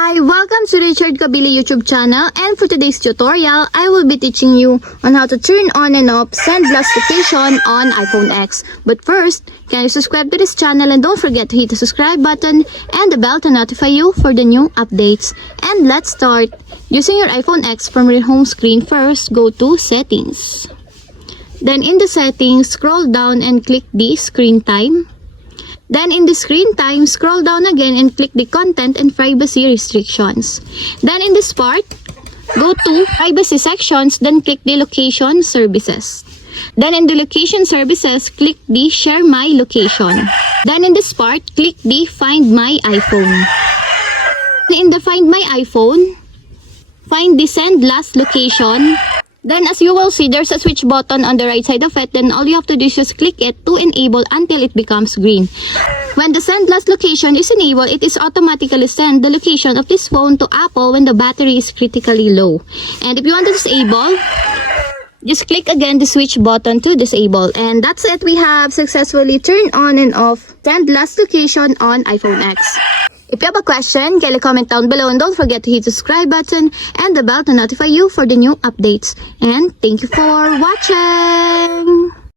Hi! Welcome to Richard Cabile YouTube channel, and for today's tutorial, I will be teaching you on how to turn on and off send last location on iPhone X. But first, can you subscribe to this channel and don't forget to hit the subscribe button and the bell to notify you for the new updates. And let's start. Using your iPhone X from your home screen, first go to Settings. Then in the settings, scroll down and click the Screen Time. Then in the screen time, scroll down again and click the content and privacy restrictions. Then in this part, go to privacy sections, then click the location services. Then in the location services, click the share my location. Then in this part, click the find my iPhone. In the find my iPhone, find the send last location. Then as you will see, there's a switch button on the right side of it. Then all you have to do is just click it to enable until it becomes green. When the send last location is enabled, it is automatically send the location of this phone to Apple when the battery is critically low. And if you want to disable, just click again the switch button to disable. And that's it. We have successfully turned on and off send last location on iPhone X. If you have a question, kindly comment down below and don't forget to hit the subscribe button and the bell to notify you for the new updates. And thank you for watching!